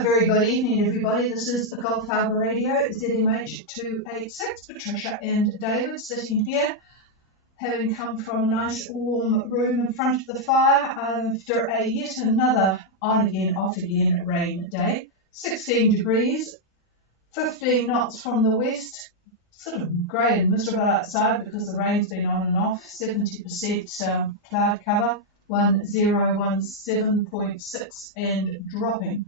A very good evening, everybody. This is the Gulf Harbour Radio, ZMH 286. Patricia and David sitting here, having come from a nice warm room in front of the fire after a yet another on again, off again rain day. 16 degrees, 15 knots from the west. Sort of grey and miserable outside because the rain's been on and off. 70% cloud cover, 1017.6 and dropping.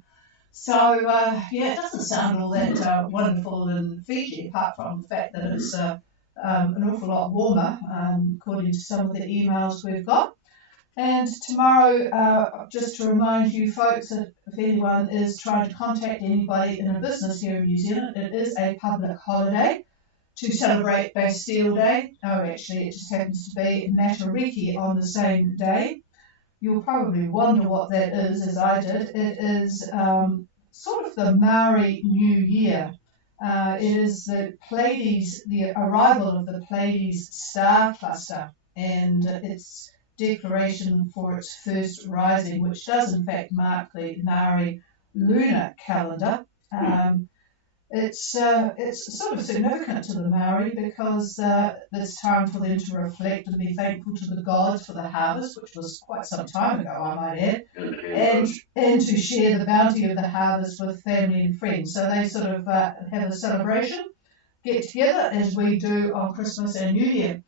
So, it doesn't sound all that wonderful in Fiji, apart from the fact that it's an awful lot warmer, according to some of the emails we've got. And tomorrow, just to remind you folks that if anyone is trying to contact anybody in a business here in New Zealand, it is a public holiday to celebrate Bastille Day. Oh, actually, it just happens to be Matariki on the same day. You'll probably wonder what that is, as I did. It is sort of the Maori New Year. It is the Pleiades, the arrival of the Pleiades star cluster, and its declaration for its first rising, which does in fact mark the Maori lunar calendar. It's sort of significant to the Maori because it's time for them to reflect and be thankful to the gods for the harvest, which was quite some time ago, I might add, and to share the bounty of the harvest with family and friends. So they sort of have a celebration, get together as we do on Christmas and New Year.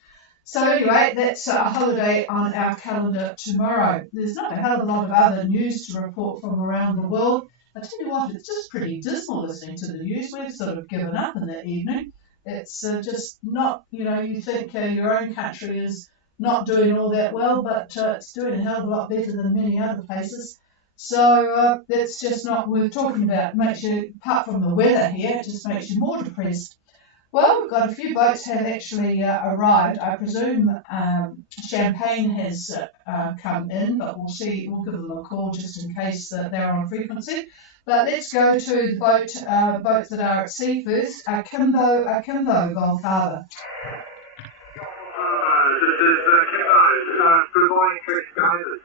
So anyway, that's a holiday on our calendar tomorrow. There's not a hell of a lot of other news to report from around the world. I tell you what, it's just pretty dismal listening to the news. We've sort of given up in the evening. It's just not, you think your own country is not doing all that well, but it's doing a hell of a lot better than many other places. So that's just not worth talking about. It makes you, apart from the weather here, it just makes you more depressed. Well, we've got a few boats have actually arrived. I presume Champagne has come in, but we'll see. We'll give them a call just in case they're on frequency. But let's go to the boats that are at sea first. Akimbo, Gulf Harbour. This is Kimbo. Good morning, Trish Davis.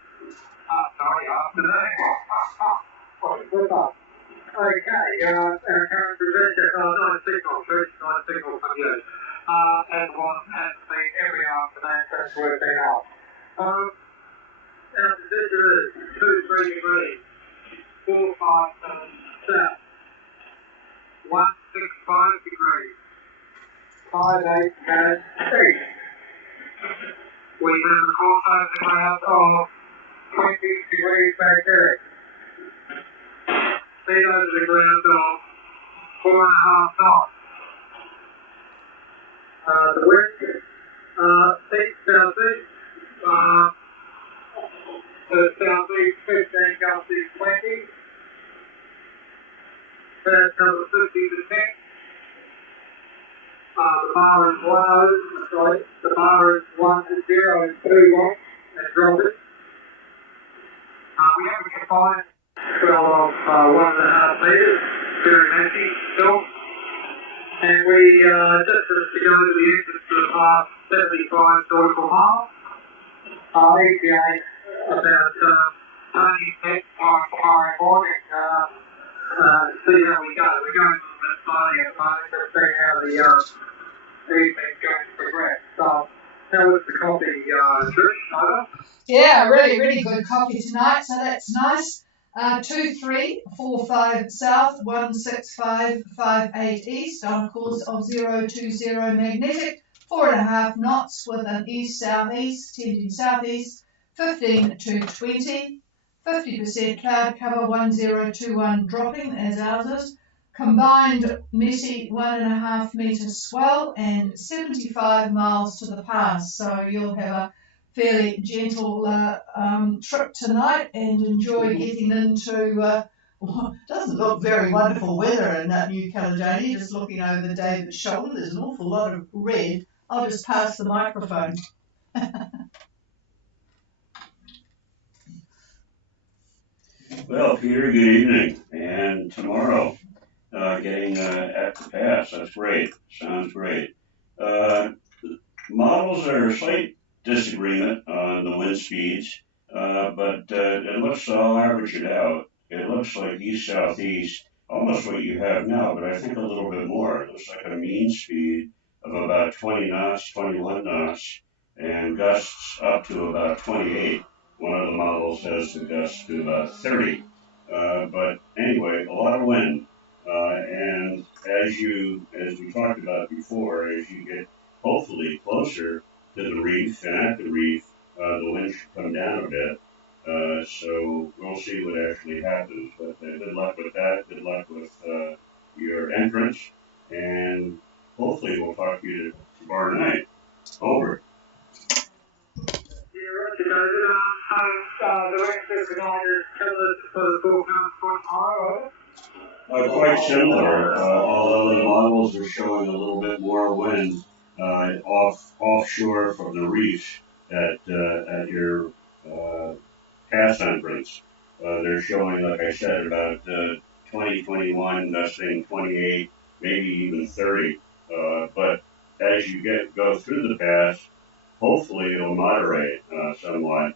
Sorry, afternoon. What's up? Okay, our current presenter, nice signal, Trish, nice signal from you. As one has been every afternoon since we've been off. Our presenter is 23 degrees, 457 south, 165 degrees, 58 minutes east. We have a crossover cloud of 20 degrees magnetic. Speed over the ground of 4.5 knots. The wind, east southeast, southeast 15, gust east 20. That's over 50%. The bar is 102 and drop it. We have a combined spell of 1.5 metres, very messy still. And we just to go to the entrance of 75 nautical miles. ETA about 20 minutes tomorrow morning. See how we go. We're going a bit slowly at the moment to see how the evening's going to progress. So, how was the coffee, Trish? Over? Yeah, really, really good coffee tonight, so that's nice. 2345 south, 16558 east on a course of 020 magnetic, 4.5 knots with an east-southeast, tending southeast, 15 to 20, 50% cloud cover, 1021 dropping as ours is, combined messy 1.5 metre swell and 75 miles to the pass, so you'll have a fairly gentle trip tonight and enjoy getting into doesn't look very wonderful weather in New Caledonia. Just looking over David's shoulder, there's an awful lot of red. I'll just pass the microphone. Well, Peter, good evening. And tomorrow, getting at the pass. That's great. Sounds great. Models are a slight disagreement on the wind speeds, but it looks I'll average it out. It looks like east-southeast, almost what you have now, but I think a little bit more. It looks like a mean speed of about 20 knots, 21 knots, and gusts up to about 28. One of the models has the gusts to about 30. But anyway, a lot of wind. And as we talked about before, as you get hopefully closer to the reef and at the reef, the wind should come down a bit. So we'll see what actually happens. But good luck with that. Good luck with your entrance. And hopefully we'll talk to you tomorrow night. Over. Yeah, Roger, David. The rest of the night is tell us for the forecast for tomorrow. Quite similar, although the models are showing a little bit more wind offshore from the reef at your pass entrance. They're showing, like I said, about 20, 21, gusting 28, maybe even 30. But as you go through the pass, hopefully it'll moderate somewhat,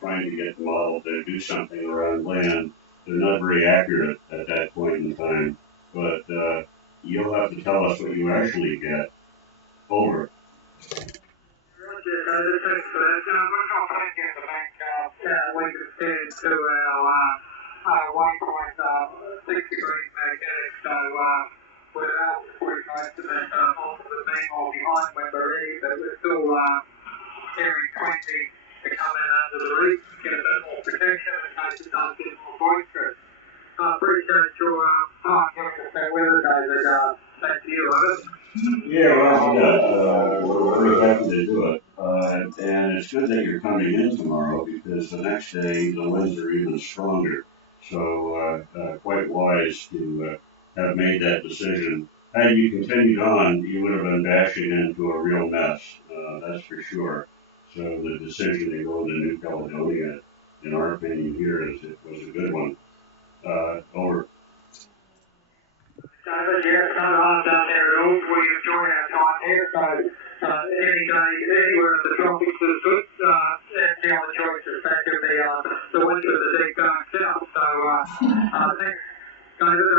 trying to get the model to do something around land. They're not very accurate at that point in time, but you'll have to tell us what you actually get. Over. Roger, David. Thanks for that. We're not playing in the bank. We can stand to our waypoint 6 degrees magnetic, so we're out pretty close to that ultimate beam or behind when we're ready, but we're still carrying 20 to come in under the reef, get a bit more protection in case it does get more boisterous. I appreciate your time giving us that weather, David. Thank you, Robert. Yeah, well, yeah, we're very happy to do it. And it's good that you're coming in tomorrow because the next day the winds are even stronger. So quite wise to have made that decision. Had you continued on, you would have been bashing into a real mess, that's for sure. So the decision to go to New Caledonia, in our opinion here, it was a good one. Over. David, yes, no harm done there at all. We enjoy our time here, so any day, anywhere in the tropics is good. That's the only choice is back in the winter of the deep dark south. So thanks, David.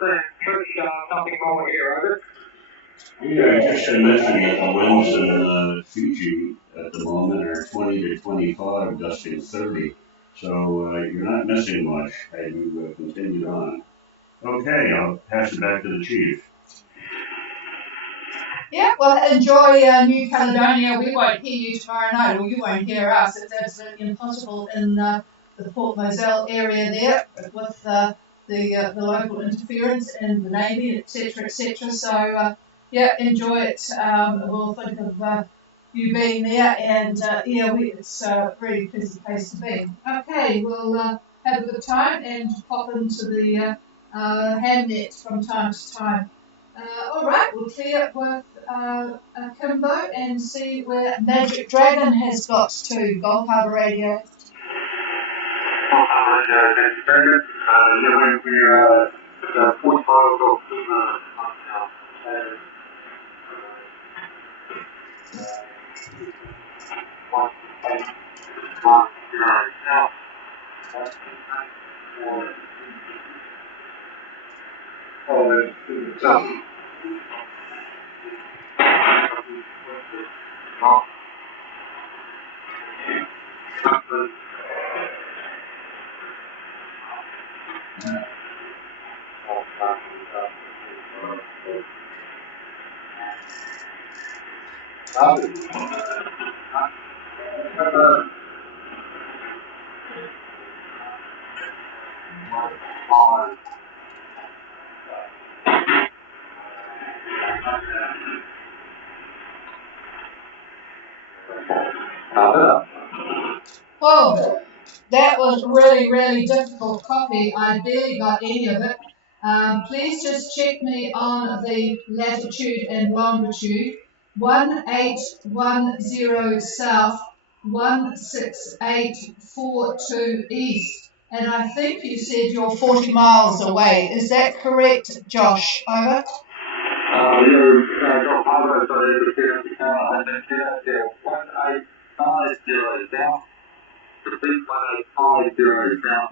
And Trish, something more here, over. Yeah, I just should mention that the winds in Fiji at the moment are 20 to 25, gusting 30. So you're not missing much had you continued on. Okay, I'll pass it back to the chief. Yeah, well, enjoy New Caledonia. We won't hear you tomorrow night, or you won't hear us. It's absolutely impossible in the Port Moselle area there with the local interference and the Navy, etc., etc. So, yeah, enjoy it. We'll think of you being there, and it's a really pleasant place to be. Okay, we'll have a good time and pop into the Hamnet from time to time. All right, we'll clear up with Kimbo and see where Magic Dragon has got to. Gold Harbour Radio. Magic Dragon. Yeah, we're 45 off Oh, that was really, really difficult copy. I barely got any of it. Please just check me on the latitude and longitude. 1810 south, 16842 east. And I think you said you're 40 miles away. Is that correct, Josh? Over. Got Harbour, so you can see 1850 down. Repeat 1850 down.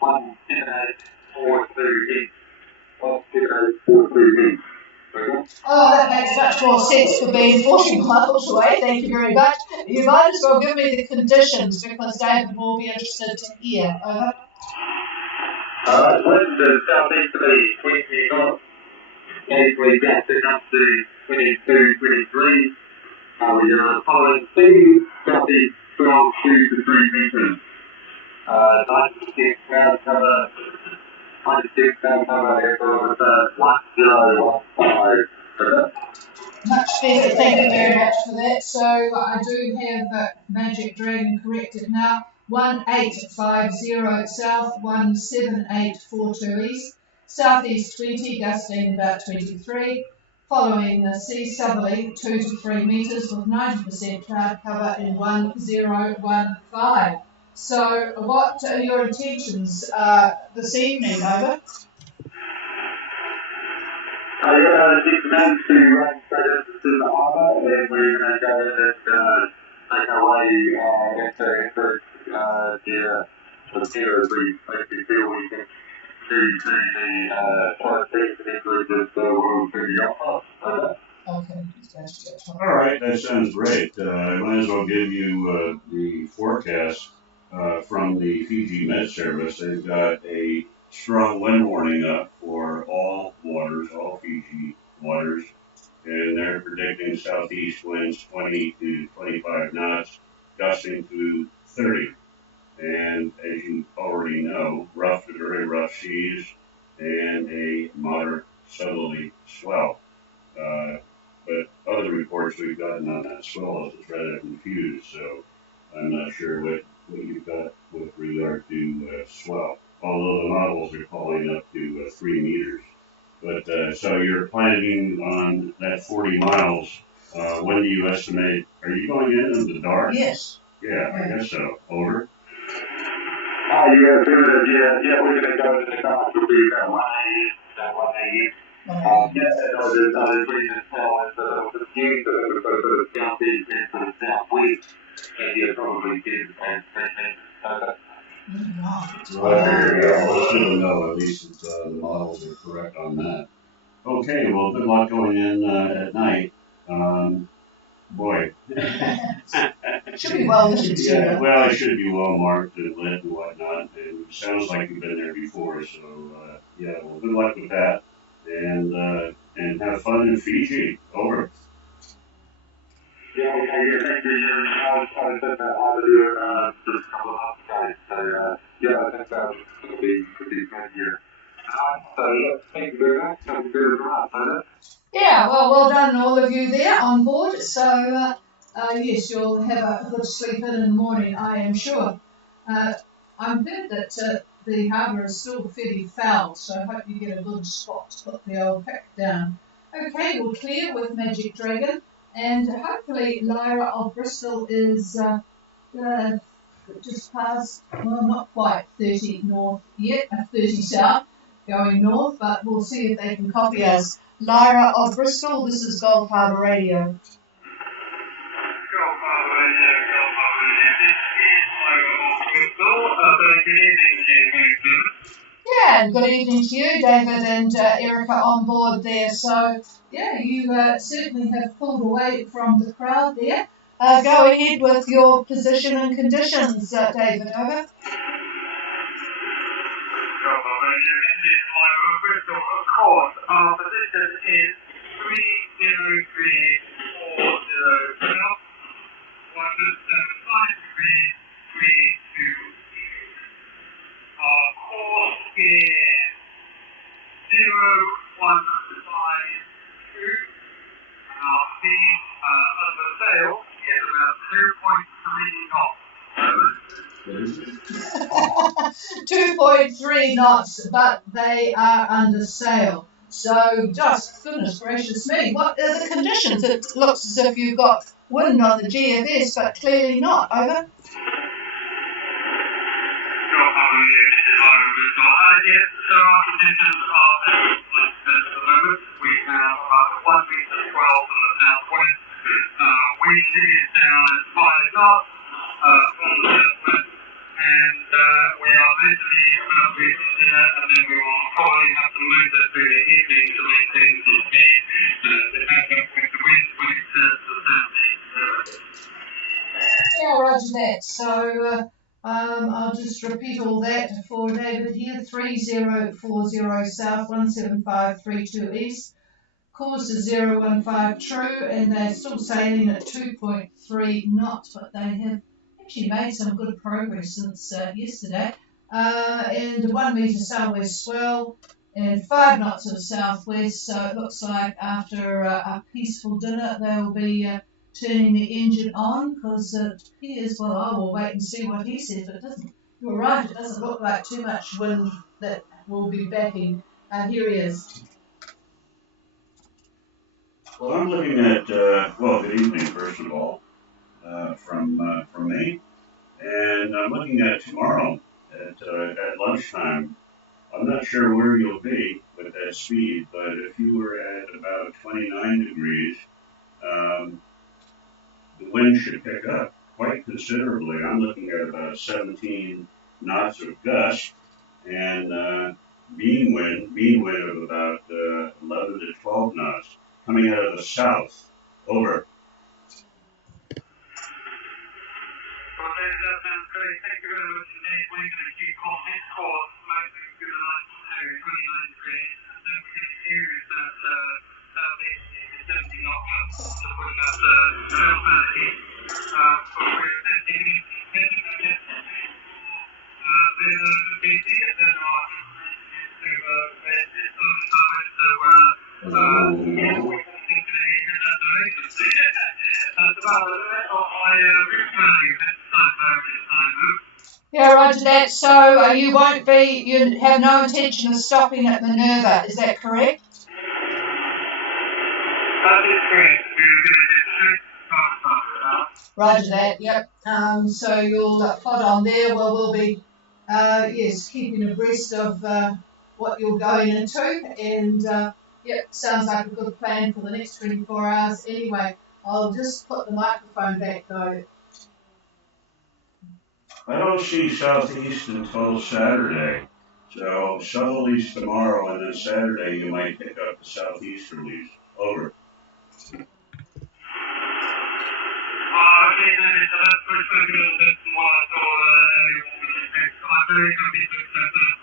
17842 17842 Oh, that makes much more sense for being 40 miles away. Thank you very much. You might as well give me the conditions because David will be interested to hear. Over. Wind is southeast to be 20 knots. Easily gusting up to 22, 23. We are following speed, southeast 12, 2 to 3 meters. 90% cloud cover, 90% cloud cover, barometer 1015. Much better, thank you very much for that. So I do have Magic Dragon corrected now. 1850 south, 17842 east, southeast 20, gusting about 23. Following the sea southerly 2 to 3 metres with 90% cloud cover in 1015. So what are your intentions this evening, over? Just managed to run straight into the harbour, and then we're going to go and make our way into the pier as we basically feel we can do to the forest and just we'll do the offer. Okay. All right, that sounds great. I might as well give you the forecast from the Fiji Met Service. They've got a strong wind warning up for all waters, all Fiji waters, and they're predicting southeast winds 20 to 25 knots, gusting to 30. And as you already know, rough to very rough seas and a moderate southerly swell. But other reports we've gotten on that swell is rather confused, so I'm not sure what you've got with regard to swell. Although the models are calling up to 3 meters. But so you're planning on that 40 miles. When do you estimate? Are you going in the dark? Yes. Yeah, I guess so. Over. We're going to go to the dark. It'll be about 1 a.m. 1 a.m. There's reason for it, the view that we've got a bit of southeast and sort of southwest, and you're probably getting about 3 meters. Well, that's good to know. At least the models are correct on that. Okay, well, good luck going in at night. Boy. Should be well lit. Yeah, well, it should be well marked and lit and whatnot. And it sounds like you've been there before, so yeah. Well, good luck with that, and have fun in Fiji. Over. Yeah, thank you. I was at the Harbour just a couple of months ago, so I think it'll be good here. Thank you very much. Have a good night. Yeah, well done all of you there on board. So yes, you'll have a good sleep in the morning, I am sure. I'm heard that the harbour is still fairly foul, so I hope you get a good spot to put the old pick down. Okay, we'll clear with Magic Dragon, and hopefully Lyra of Bristol is just past, well, not quite 30 north yet, 30 south, going north, but we'll see if they can copy us. Lyra of Bristol, this is Gulf Harbour Radio. Gulf Harbour Radio. This is Lyra of Bristol. Good evening to you, yeah, and good evening to you, David and Erica on board there. So, yeah, you certainly have pulled away from the crowd there. Go ahead with your position and conditions, David. Over. Of course, our position is 30340 south, 175 degrees, 32. Our course is 0152, and our speed of the sail is about 2.3 knots, but they are under sail. So, just goodness gracious me, what are the conditions? It looks as if you've got wind on the GFS, but clearly not. Over. Yes, so our conditions are at the moment. We have 1 meter 12 in the southwest. Wind is down at 5 knots from the southwest, and we are meant to be about motor through the evening to maintain the speed. The backup with the wind when it turns to the southeast. Yeah, roger that. So I'll just repeat all that for David here. 3040 south, 17532 east. Course is 015 true, and they're still sailing at 2.3 knots, but they have actually made some good progress since yesterday. And 1 metre southwest swell and 5 knots of southwest. So it looks like after a peaceful dinner, they'll be turning the engine on, because it appears, well, I will wait and see what he says, but it doesn't. You're right, it doesn't look like too much wind that will be backing. Here he is. Well, I'm looking at, well, good evening, first of all, from me. And I'm looking at tomorrow at lunchtime. I'm not sure where you'll be with that speed, but if you were at about 29 degrees, the wind should pick up quite considerably. I'm looking at about 17 knots of gust and mean wind of about 11 to 12 knots coming out of the south. Over. Well, David, that sounds great. Thank you very much indeed. We're going to keep on this course mostly through the night to 29 degrees, and then we're going to use that southeast 70 knot gust to push us a little further east. But we're sending messages with BT, and then our to this sort of moment where yes, we're continuing in that direction. That's about it. I replanning this time. Yeah, roger that. So you have no intention of stopping at Minerva, is that correct? That is correct. We're going to do straight past Roger that, yep. So you'll plod on there. Well, we'll be, yes, keeping abreast of what you're going into. And, yep, sounds like a good plan for the next 24 hours. Anyway, I'll just put the microphone back, though. I don't see southeast until Saturday. So southerlies tomorrow, and then Saturday you might pick up the southeasterlies. Over. Okay, then let's push back a little bit from what I saw earlier on with the text. So I'm very happy to accept that.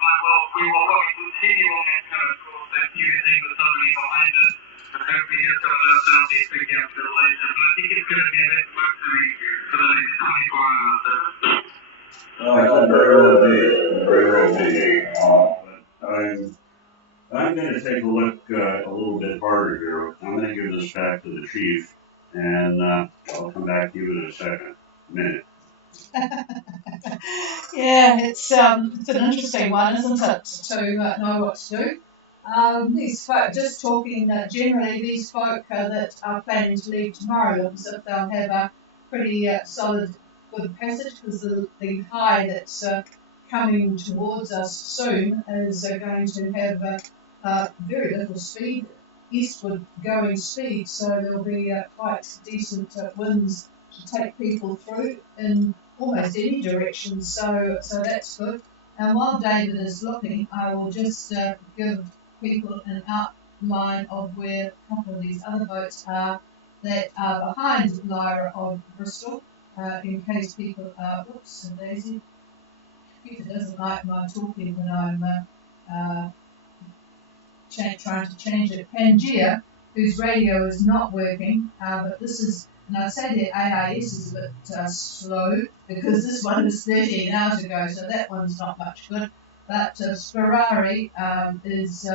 We will probably continue on this kind of course, using the southerly behind us, and hopefully get some of that southeast picking up a little later. But I think it's going to be a bit motory for the next 24 hours. It could very well be. But I'm going to take a look a little bit harder here. I'm going to give this back to the chief, and I'll come back to you in a minute. Yeah, it's an interesting one, isn't it, to know what to do. These folk, just talking generally, these folk that are planning to leave tomorrow, looks as if they'll have a pretty solid good passage, because the high that's coming towards us soon is going to have very little speed, eastward going speed, so there'll be quite decent winds to take people through in almost any direction, so that's good. And while David is looking, I will just give people an outline of where a couple of these other boats are that are behind Lyra of Bristol. In case people are, whoops, and Daisy, Peter doesn't like my talking when I'm trying to change it. Pangea, whose radio is not working, but this is, and I say the AIS is a bit slow, because this one is 13 hours ago, so that one's not much good. But Sperari is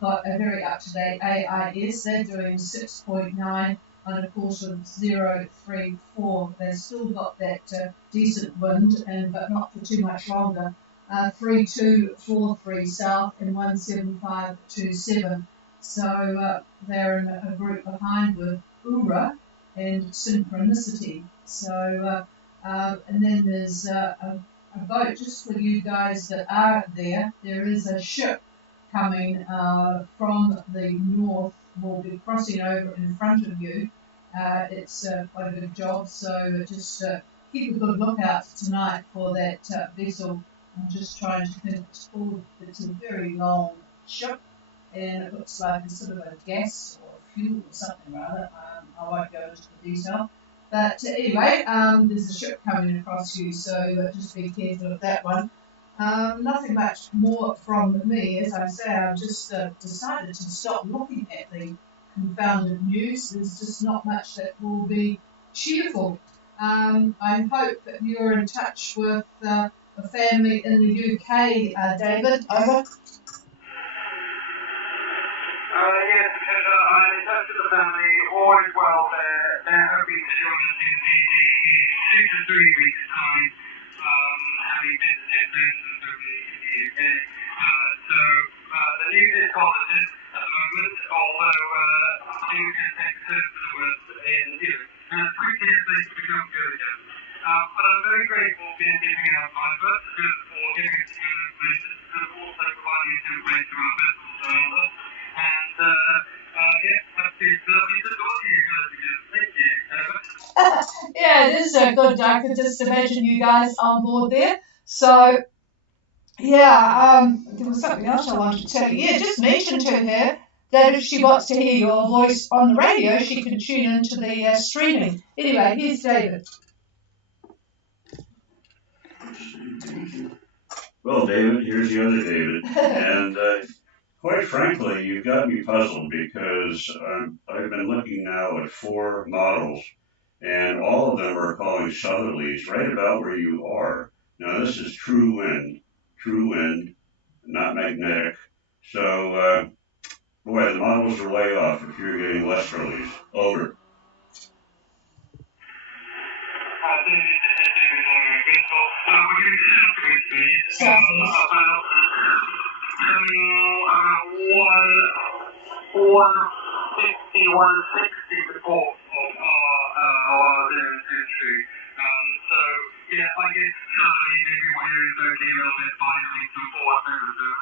got a very up-to-date AIS. They're doing 6.9 on a course of 034. They've still got that decent wind, but not for too much longer. 3243 south and 17527. So they're in a group behind with Ura and Synchronicity. So and then there's a boat just for you guys that are there. There is a ship coming from the north, will be crossing over in front of you. It's quite a big job, so just keep a good lookout tonight for that vessel. I'm just trying to think, it's a very long ship, and it looks like a sort of a gas or fuel or something rather. I won't go into the detail. But anyway, there's a ship coming across you, so just be careful of that one. Nothing much more from me. As I say, I've just decided to stop looking at the confounded news. There's just not much that will be cheerful. I hope that you're in touch with a family in the UK, David. Over. Yes, I'm in touch with the family. All is well there. They're hoping to join us in Fiji in 2 to 3 weeks' time, having visited friends and family in the UK. The news is positive at the moment, although things can take a turn for the worse as quickly as they become good again. But I'm very grateful for giving out my book, for giving us some information, and also providing some information about vessels around us. And it's lovely to talk to you guys again. Thank you, Evan. Yeah, it is good. I could just imagine you guys on board there. So, yeah, there was something else I wanted to tell you. Yeah, just mention to her that if she wants to hear your voice on the radio, she can tune into the streaming. Anyway, here's David. Well, David, here's the other David. And quite frankly, you've got me puzzled because I've been looking now at 4 models, and all of them are calling southerlies right about where you are. Now, this is true wind, not magnetic. So, boy, the models are way off if you're getting westerlies. Over. Southeast. About 150, 160 report of our entry. I guess suddenly maybe we're invoking a little bit by doing some forward movement.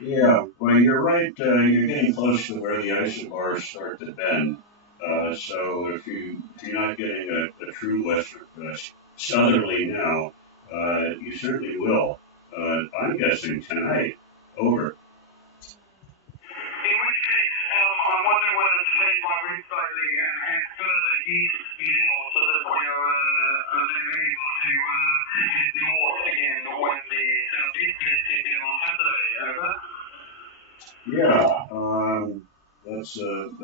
Yeah, well, you're right. You're getting close to where the isobars start to bend. So if you're not getting a true western southerly now, you certainly will. I'm guessing tonight. Over. In which case, I'm wondering whether to take my route slightly and head further east more so that we are able to head north again when the southeast wind kicks in on Saturday. Over. Yeah,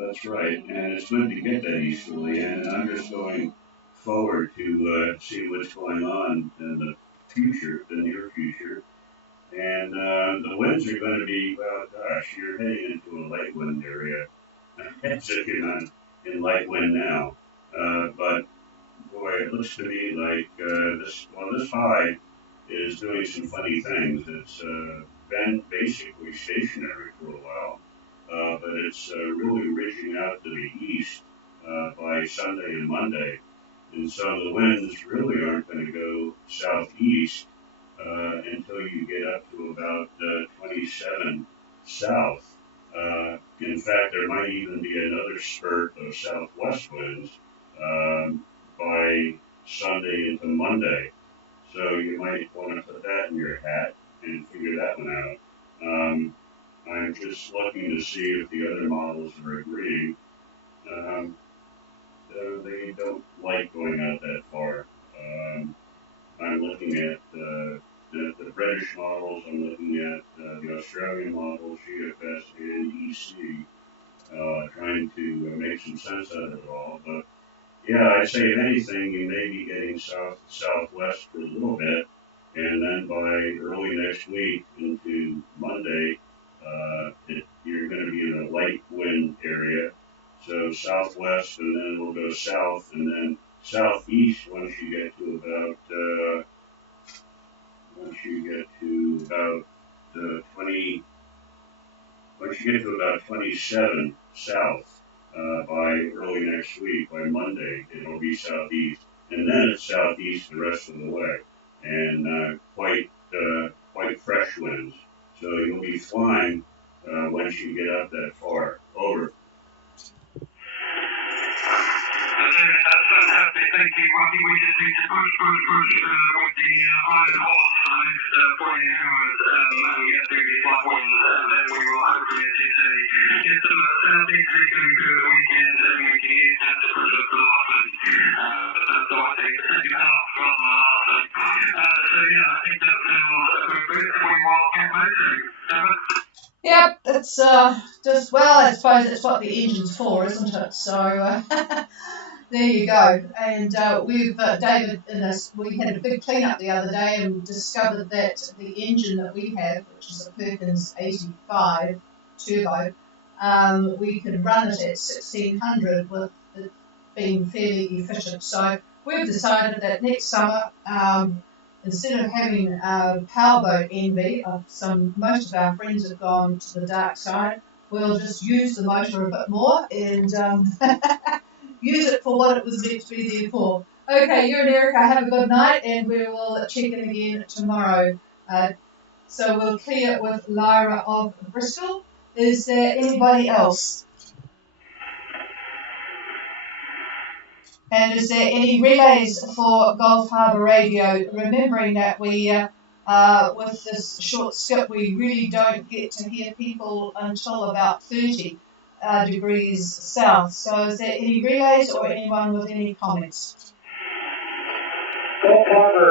that's right, and it's good to get that easterly, and I'm just going forward to see what's going on in the future, the near future. And the winds are going to be, well, gosh, you're heading into a light wind area. As if you're not in light wind now. But boy, it looks to me like this high is doing some funny things. It's been basically stationary for a while, but it's really reaching out to the east by Sunday and Monday. And so the winds really aren't going to go southeast until you get up to about 27 south. In fact, there might even be another spurt of southwest winds by Sunday into Monday. So you might want to put that in your hat and figure that one out. I'm just looking to see if the other models are agreeing. They don't like going out that far. I'm looking at the British models, I'm looking at the Australian models, GFS and EC, trying to make some sense out of it all. But yeah, I'd say if anything, you may be getting southwest for a little bit, and then by early next week into Monday, you're going to be in a light wind area. So southwest, and then we'll go south, and then southeast once you get to about 20, once you get to about 27 south, by early next week, by Monday, it'll be southeast, and then it's southeast the rest of the way, and quite fresh winds. So you'll be flying once you get up that far. Over. That's fantastic. thinking, well, I think we just need to push with the iron horse for the next 48 hours and get through these light winds, and then we will hopefully, as you say, get some southeasterly going through the weekend, and we can use that to push us north. But that's all I think, the second half rather than the last thing. So yeah, I think that sounds appropriate. We will get motoring. Yep, it's just, well, I suppose it's what the engine's for, isn't it? So there you go. And we've, David, we had a big clean-up the other day and discovered that the engine that we have, which is a Perkins 85 turbo, we can run it at 1600 with it being fairly efficient. So we've decided that next summer, instead of having a powerboat envy most of our friends have gone to the dark side, we'll just use the motor a bit more and use it for what it was meant to be there for. Okay, you and Erica have a good night, and we will check in again tomorrow. So we'll clear with Lyra of Bristol. Is there anybody else? And is there any relays for Gulf Harbour Radio? Remembering that we, with this short skip, we really don't get to hear people until about 30 degrees south. So is there any relays or anyone with any comments? Gulf Harbour,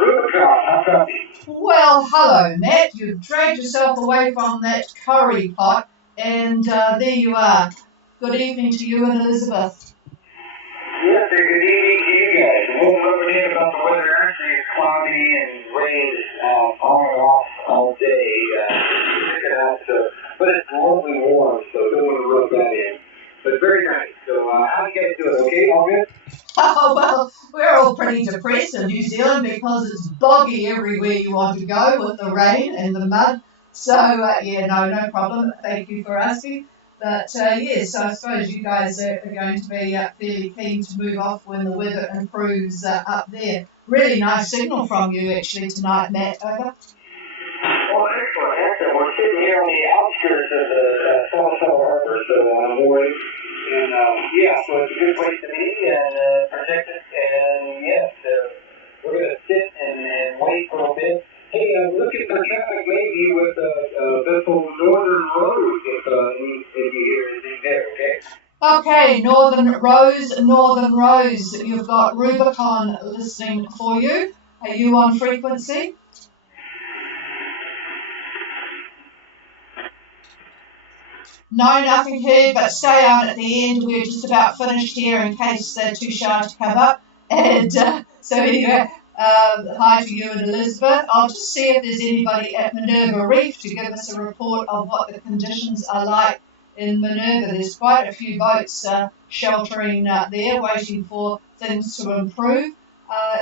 Rubicon, how come? Well, hello, Matt. You've dragged yourself away from that curry pot, and there you are. Good evening to you and Elizabeth. Yes, good evening to you guys. We'll look in about the weather. Actually, it's cloudy and rain on and off all day. But it's lovely warm, so don't want to rub that in. But very nice. So how do you guys doing? Okay, all good? Oh, well, we're all pretty depressed in New Zealand because it's boggy everywhere you want to go with the rain and the mud. So, yeah, no problem. Thank you for asking. But, yes, I suppose you guys are going to be fairly keen to move off when the weather improves up there. Really nice signal from you, actually, tonight, Matt. Over. Well, excellent. We're sitting here on the outskirts of the South Harbour, so I'm worried. And, yeah, so it's a good place to be and protected. And, yes, we're going to sit and wait for a bit. Hey, I'm looking for traffic maybe with vessel Northern Rose, if you hear anything there, okay? Okay, Northern Rose. You've got Rubicon listening for you. Are you on frequency? No, nothing heard, but stay on at the end. We're just about finished here in case they're too shy to come up. And so anyway, hi to you and Elizabeth. I'll just see if there's anybody at Minerva Reef to give us a report of what the conditions are like in Minerva. There's quite a few boats sheltering there, waiting for things to improve.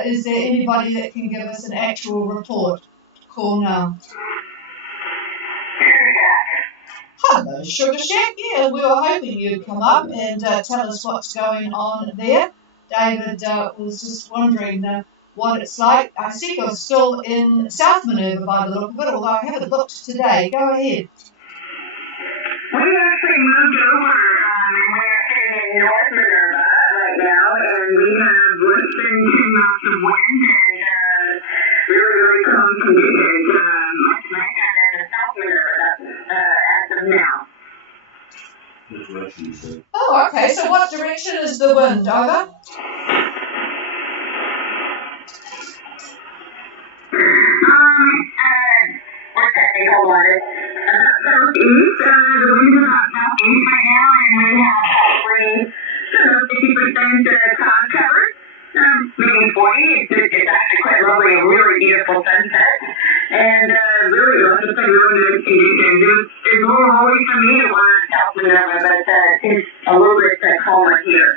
Is there anybody that can give us an actual report? Call now. Hello, Sugar Shack. Yeah, we were hoping you'd come up and tell us what's going on there. David was just wondering what it's like. I see you're still in South Minerva by the look of it, although I haven't looked today. Go ahead. We actually moved over, and we're sitting in North Minerva right now, and we have less than 2 knots of wind, and very calm conditions, much nicer than South Minerva as of now. Oh, okay. So what direction is the wind, over? What's that thing called, Leonard? Southeast. The wind is about southeast right now, and we have probably 50% cloud cover. Maybe 40. It's actually quite lovely, a really beautiful sunset. And really, like I said, really nice conditions. It's a little early for me to learn South Minerva, but it's a little bit calmer here.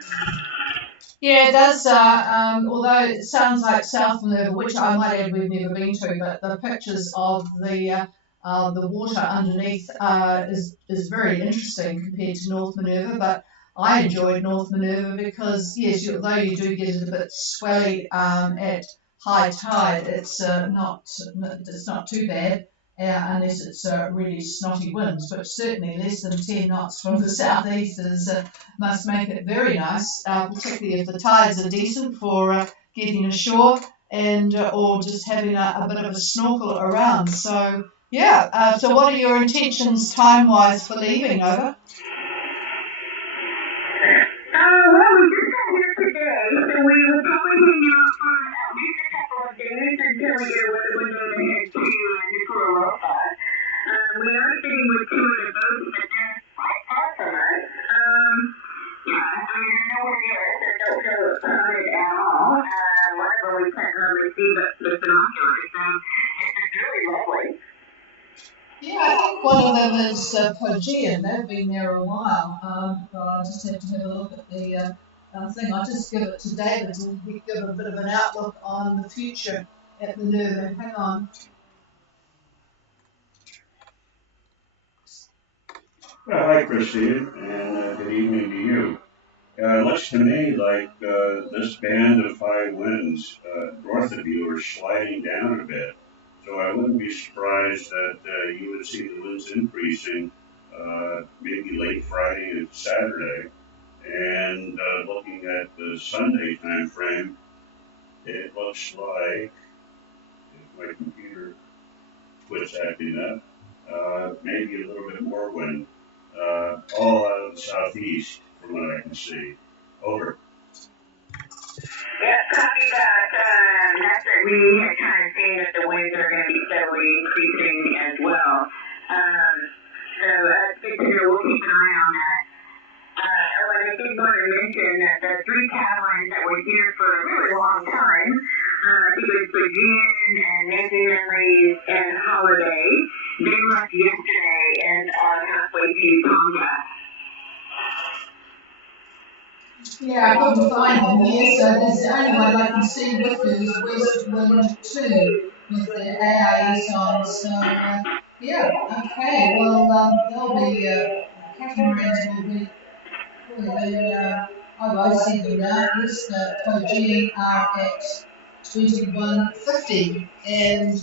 Yeah, it does, although it sounds like South Minerva, which I might add we've never been to, but the pictures of the water underneath is very interesting compared to North Minerva, but I enjoyed North Minerva because, yes, although you do get it a bit swelly at high tide, it's not too bad. unless it's really snotty winds, but certainly less than 10 knots from the southeast must make it very nice, particularly if the tides are decent for getting ashore and or just having a bit of a snorkel around. So, yeah, so what are your intentions time-wise for leaving, over? Well, we just got here today, so we will probably hang out for at least a couple of days until we get a weather window to head to Nuku'alofa. We are sitting with two of the boats, but they're quite far from us. Yeah, I mean, they're nowhere near us. They don't feel crowded at all. One of them we couldn't really see but the binoculars, so it's really lovely. Yeah, I think one of them is Pogean. They've been there a while. But I just have to have a look at the thing. I'll just give it to David to give a bit of an outlook on the future at Minerva. Hang on. Well, hi, Christine, and good evening to you. It looks to me like this band of high winds north of you are sliding down a bit. So I wouldn't be surprised that you would see the winds increasing maybe late Friday and Saturday. And looking at the Sunday time frame, it looks like, if my computer quits acting up, maybe a little bit more wind, all out of the southeast from what I can see. Over. Yeah, copy that. That's what we had kind of seen that the winds are going to be steadily increasing as well. So that's good to know. We'll keep an eye on that. Oh, and I did want to mention that the three taverns that were here for a really long time, I think it was Virgin and Nancy Memories and Holiday, they left yesterday and are halfway to Tonga. Yeah, I couldn't find them here, so there's the only one I can see with you is West Wind 2 with the AIS on. So, yeah, okay. Well, they'll be, catamarans will be, I see them now. Yes, the Pogean are at 2150, and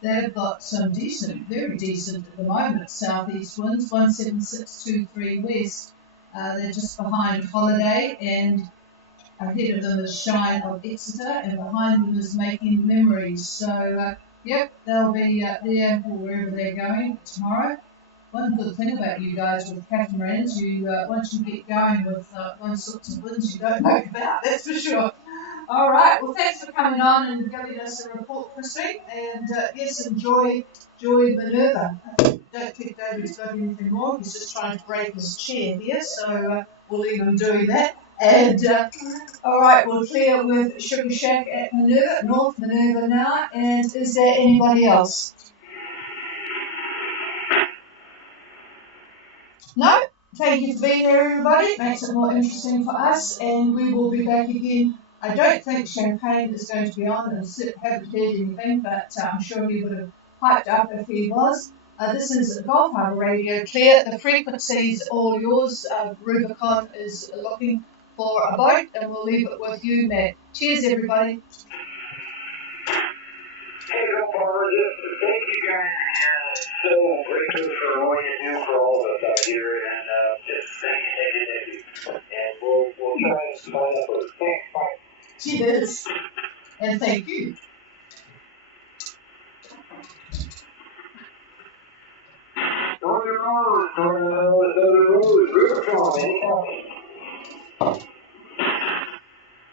they've got some decent, very decent at the moment, southeast winds, 17623 west. They're just behind Holiday, and ahead of them is Shine of Exeter, and behind them is Making Memories. So, yep, they'll be there or wherever they're going tomorrow. One good thing about you guys with catamarans, you once you get going with those sorts of winds, you don't know about, that's for sure. All right, well, thanks for coming on and giving us a report, Christine. And yes, enjoy Minerva. I don't think David's got anything more. He's just trying to break his chair here, so we'll leave him doing that. And all right, we'll clear with Sugar Shack at Minerva, North Minerva now. And is there anybody else? No? Thank you for being here, everybody. It makes it more interesting for us, and we will be back again. I don't think Champagne is going to be on, and haven't heard anything, but I'm sure he would have piped up if he was. This is Gulf Harbour Radio Clear. The frequency's all yours. Rubicon is looking for a boat, and we'll leave it with you, Matt. Cheers, everybody. Hey, no problem. Just thank you guys. So grateful for all you do for all of us out here, and just thank you. And we'll try and sign up with thanks. Bye. Cheers. And thank you. Northern Rose, Rubicon, anytime.